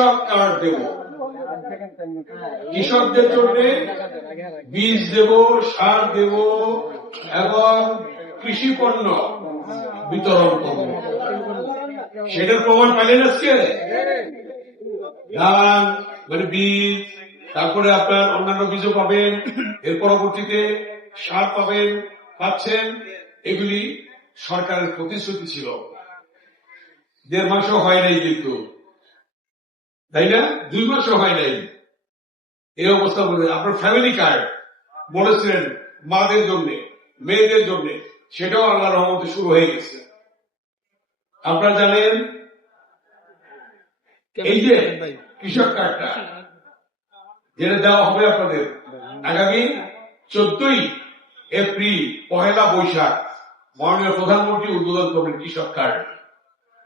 কৃষক কার্ড দেব, কৃষকদের জন্য বীজ দেব, সার দেব এবং কৃষি পণ্য বিতরণ করব। সেটার প্রমাণ পাইলেন আজকে? ধান মানে বীজ, তারপরে আপনার অন্যান্য বীজও পাবেন, এর পরবর্তীতে সার পাবেন, পাচ্ছেন। এগুলি সরকারের প্রতিশ্রুতি ছিল, 1.5 মাসও হয় নাই কিন্তু, তাই না? 2 মাসও হয় নাই। এই অবস্থা বলে আপনার ফ্যামিলি কার্ড বলেছিলেন মাদের জন্য, মেয়েদের জন্য, সেটাও আল্লাহর রহমতে শুরু হয়ে গেছে। আপনারা জানেন এই যে কৃষক কার্ডটা যেটা দেওয়া হবে আপনাদের আগামী 14 এপ্রিল 1 বৈশাখ মাননীয় প্রধানমন্ত্রী উদ্বোধন করবেন কৃষক কার্ড।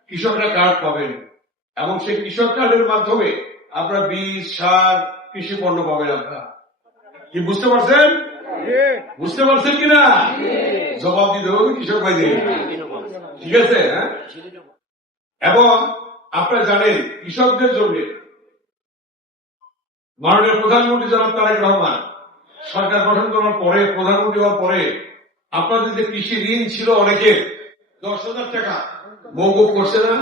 কৃষকরা কার্ড পাবেন এবং সেই কৃষক কার্ডের মাধ্যমে আপনারা বীজ, সার, কৃষি পণ্য পাবেন। আপনারা কি বুঝতে পারছেন? বুঝতে পারছেন কিনা? জবাব দিতে হবে কৃষক ভাইদের, ঠিক আছে? হ্যাঁ, এবং আপনারা জানেন কৃষকদের জন্য মাননীয় প্রধানমন্ত্রী জনাব তারেক রহমান সরকার গঠন করার পরে, প্রধানমন্ত্রী হওয়ার পরে আপনাদের যে কৃষি ঋণ ছিল অনেকের 10,000 টাকা মওকুফ করছে না?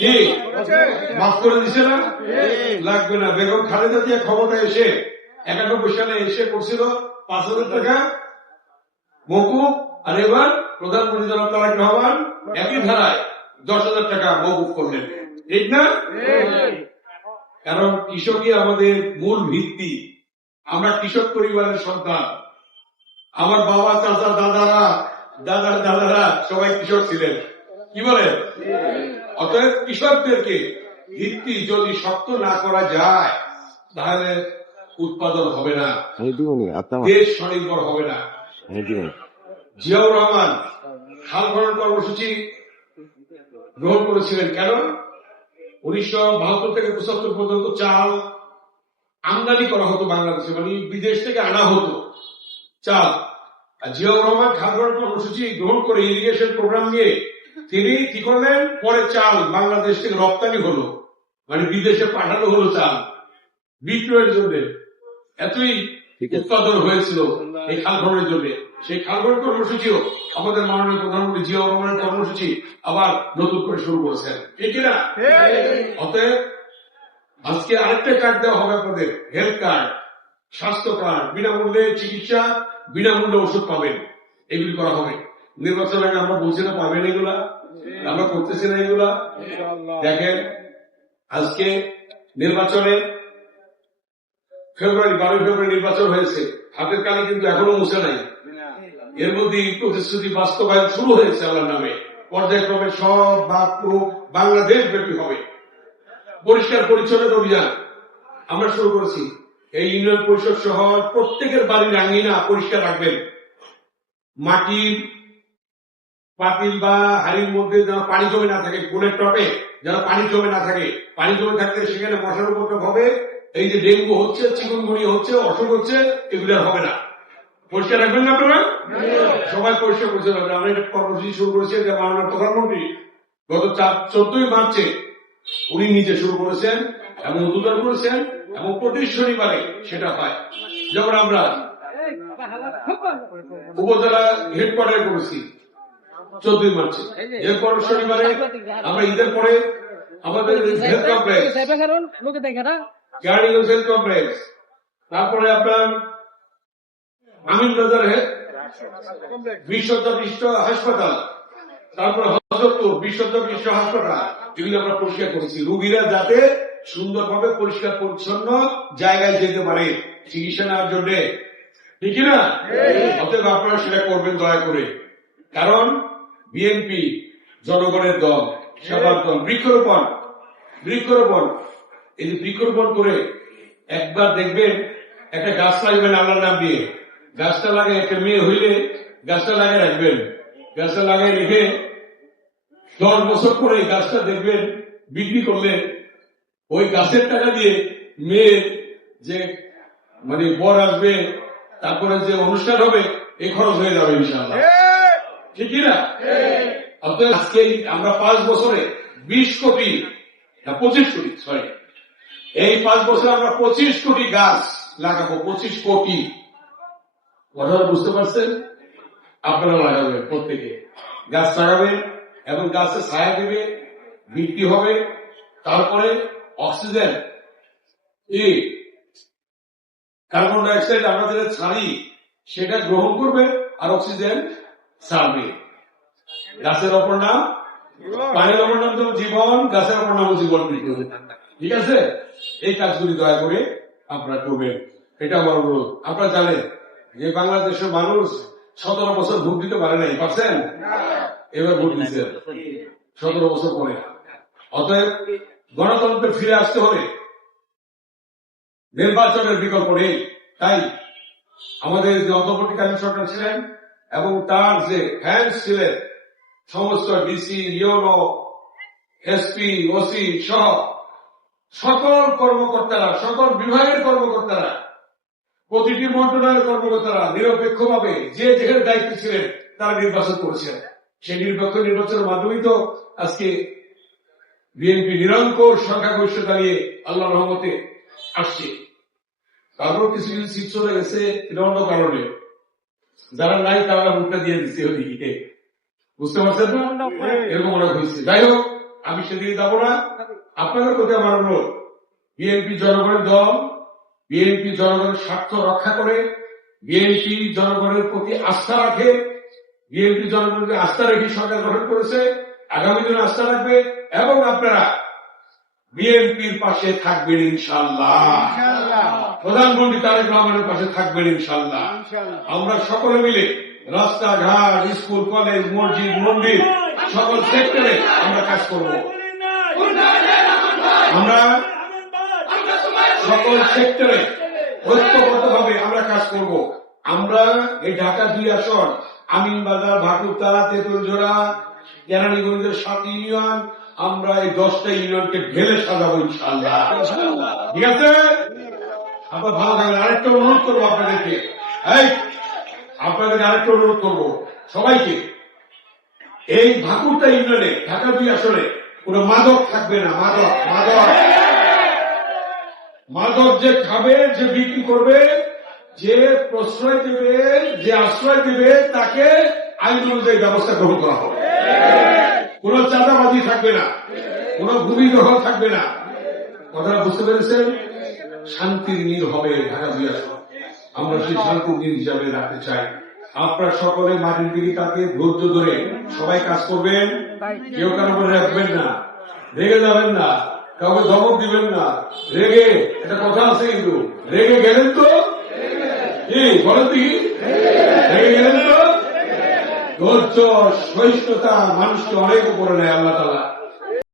ঠিক মাফ করে দিছে না? লাগবে না। বেগম খালেদা জিয়া ক্ষমতায় এসে 91 সালে এসে করছিল 5,000 টাকা মওকুফ, আর এবার প্রধানমন্ত্রী জনাব তারেক রহমান একই ধারায় 10,000 টাকা মওকুফ করলেন, ঠিক না? কারণ কৃষকই আমাদের মূল ভিত্তি। আমরা কৃষক পরিবারের সন্তান। আমার বাবা, চাচা, দাদারা সবাই কৃষক ছিলেন, কি বলেন? অতএব কৃষকদেরকে ভিত্তি যদি শক্ত না করা যায় তাহলে উৎপাদন হবে না, দেশ স্বনির্ভর হবে না। জিয়াউর রহমান খাল খনন কর্মসূচি গ্রহণ করেছিলেন। কেন? 1972 থেকে 75 পর্যন্ত চাল আমদানি করা হতো বাংলাদেশে, মানে বিদেশ থেকে আনা হতো চাল। আর জিয়াউর রহমান খাল খনন কর্মসূচি গ্রহণ করে ইরিগেশন প্রোগ্রাম নিয়ে তিনি কি করলেন, পরে চাল বাংলাদেশ থেকে রপ্তানি হলো, মানে বিদেশে পাঠানো হলো চাল বিক্রয়ের জন্য। এতই উৎপাদন হয়েছিল এই খাল খননের জন্য। সেই খাল খনন কর্মসূচিও আমাদের মাননীয় প্রধানমন্ত্রী জিয়াউর রহমানের কর্মসূচি আবার নতুন করে শুরু করেছেন, ঠিক কিনা? অতএব আজকে আরেকটা কার্ড দেওয়া হবে আপনাদের, হেলথ কার্ড, স্বাস্থ্য কার্ড, বিনামূল্যে চিকিৎসা, বিনামূল্যে ওষুধ পাবেন। এগুলি করা হবে। নির্বাচন আগে আমরা বলছি না পাবেন, এগুলা আমরা করতেছি না। এগুলা দেখেন, আজকে নির্বাচনে 12 ফেব্রুয়ারি নির্বাচন হয়েছে, হাতের কালি কিন্তু এখনো মুছে নাই। এর মধ্যে প্রতিশ্রুতি বাস্তবায়ন শুরু হয়েছে আল্লাহর নামে। পর্যায়ক্রমে সব বাংলাদেশ ব্যাপী হবে পরিষ্কার পরিচ্ছন্নতা অভিযান আমরা শুরু করেছি। এই ইউনিয়ন পরিষদ সহ প্রত্যেকের বাড়ির আঙিনা পরিষ্কার রাখবেন। মাটির পাতিল বা হাড়ির মধ্যে যেন পানি জমে না থাকে, কোনের টপে যেন পানি জমে না থাকে। পানি জমে থাকলে সেখানে মশার উপদ্রব হবে। এই যে ডেঙ্গু হচ্ছে, চিকুনগুনি হচ্ছে, অসুখ হচ্ছে, এগুলো হবে না। পরিষ্কার রাখবেন না আপনারা? সবাই পরিষ্কার পরিচ্ছন্ন রাখবেন। আমরা একটা কর্মসূচি শুরু করেছি, যে মাননীয় প্রধানমন্ত্রী গত 14 মার্চে উনি নিজে শুরু করেছেন এবং উদ্বোধন করেছেন, এবং প্রতি শনিবারে সেটা হয়। যেমন আমরা উপজেলা হেডকোয়ার্টারে করেছি 14 মার্চে। এরপর শনিবারে আমরা ঈদের পরে আমাদের হেলথ কমপ্লেক্স, হেলথ কমপ্লেক্স, তারপরে আপনার আমিনবাজার বিশ্বজ্জা বিশিষ্ট হাসপাতাল, তারপরে হযরতপুর বিশ্বজ্জা বিশিষ্ট হাসপাতাল, এগুলো আমরা পরিষ্কার করেছি। রোগীরা যাতে সুন্দরভাবে পরিষ্কার পরিচ্ছন্ন জায়গায় যেতে পারে চিকিৎসা নেওয়ার জন্য, ঠিক না? অতএব আপনারা সেটা করবেন দয়া করে। কারণ বিএনপি জনগণের দল, সবার দল। বৃক্ষরোপণ, এই যে বৃক্ষরোপণ করে একবার দেখবেন, একটা গাছ লাগবেন আল্লাহর নাম দিয়ে, গাছটা লাগে, একটা মেয়ে হইলে গাছটা লাগিয়ে রাখবেন। গাছটা লাগিয়ে রেখে 10 বছর পরে গাছটা দেখবেন বিক্রি করলে ওই গাছের টাকা দিয়ে মেয়ের যে মানে বর আসবে, তারপরে যে অনুষ্ঠান হবে, এই খরচ হয়ে যাবে ইনশাআল্লাহ, ঠিক না? অতএব আজকে আমরা 5 বছরে 20 কোটি 25 কোটি, সরি, এই 5 বছর আমরা 25 কোটি গাছ লাগাবো, 25 কোটি। কথাটা বুঝতে পারছেন? আপনারা লাগাবেন, প্রত্যেকে গাছ লাগাবেন এবং গাছে ছায়া দেবে, বৃদ্ধি হবে, তারপরে অক্সিজেন, কার্বন ডাইঅক্সাইড আমরা যেটা ছাড়ি সেটা গ্রহণ করবে আর অক্সিজেন ছাড়বে। গাছের অপর নাম, পানির অপর নাম তো জীবন, গাছের অপর নাম জীবন বৃদ্ধি। ঠিক আছে, এই কাজগুলি দয়া করে আপনারা করবেন, এটা আমার অনুরোধ। আপনারা জানেন যে বাংলাদেশের মানুষ 17 বছর ভোট দিতে পারে নাই, পারছেন? এবার ভোট দিচ্ছে 17 বছর পরে। অতএব গণতন্ত্রে ফিরে আসতে হলে নির্বাচনের বিকল্প নেই। তাই আমাদের যে অন্তর্বর্তীকালীন সরকার ছিলেন এবং তার যে হ্যান্ডস ছিলেন, সমস্ত ডিসি, ইউনো, এসপি, ওসি সহ সকল কর্মকর্তারা, সকল বিভাগের কর্মকর্তারা, প্রতিটি মন্ত্রণালয়ের কর্মকর্তারা নিরপেক্ষভাবে যে যেখানে দায়িত্ব ছিলেন তারা নির্বাচন করেছেন। সেই নিরপেক্ষ নির্বাচনের মাধ্যমেই তো আজকে বিএনপি নিরঙ্কুশ সংখ্যাগরিষ্ঠতা নিয়ে আল্লাহ রহমতে আসছে। তারপর কিছু কিছু সিট চলে গেছে অন্য কারণে, যারা নাই তারা ভোটটা দিয়ে দিচ্ছে ওদিকে, বুঝতে পারছেন না? এরকম অনেক হয়েছে। যাই হোক, আমি সেদিকে যাবো না। আপনাদের প্রতি আমার অনুরোধ, বিএনপি জনগণের দল, বিএনপি জনগণের স্বার্থ রক্ষা করে, বিএনপি জনগণের প্রতি আস্থা রাখে, বিএনপি জনগণকে আস্থা রেখে সরকার গঠন করেছে, আগামী দিনে আস্থা রাখবে এবং আপনারা বিএনপির পাশে থাকবেন ইনশাআল্লাহ। প্রধানমন্ত্রী তারেক রহমানের পাশে থাকবেন ইনশাআল্লাহ। আমরা সকলে মিলে রাস্তাঘাট, স্কুল, কলেজ, মসজিদ, মন্দির সকল সেক্টরে আমরা কাজ করব। আমরা সকল সেক্টরে ঐক্যবদ্ধভাবে আমরা কাজ করব। আমরা এই ঢাকা 2 আসন, আমিনবাজার, ভাটুরতলা, তেঁতুলজোড়া, কেরানীগঞ্জের 7 ইউনিয়ন, আমরা এই 10টা ইউনিয়নকে ঢেলে সাজাবো ইনশাআল্লাহ। ঠিক আছে, আপনার ভালো থাকবেন। আরেকটা অনুরোধ করবো আপনাদেরকে, আরেকটা অনুরোধ করবো সবাইকে, এই ভাকুরটা ইউনিয়নে ঢাকা 2 আসনে কোন মাদক থাকবে না। মাদক যে খাবে, যে বিক্রি করবে, যে প্রশ্রয় দেবে, যে আশ্রয় দেবে, তাকে আইন অনুযায়ী ব্যবস্থা গ্রহণ করা হবে। কোন চাঁদাবাজি থাকবে না, কোন ভূমি গ্রহণ থাকবে না। কথাটা বুঝতে পেরেছেন? শান্তির নীল হবে ঢাকা 2 আসন। আমরা সেই শান্তির নীল হিসাবে রাখতে চাই। আপনারা সকলে মাটির দিকে তাকে ধৈর্য ধরে সবাই কাজ করবেন। কেউ কারো করে রাখবেন না, রেগে যাবেন না, কাউকে ধমক দিবেন না। রেগে, একটা কথা আছে কিন্তু, রেগে গেলেন তো কি বলেন দেখি, রেগে গেলেন তো। ধৈর্য, সহিষ্ণুতা মানুষকে অনেক উপরে নেয় আল্লাহ তাআলা।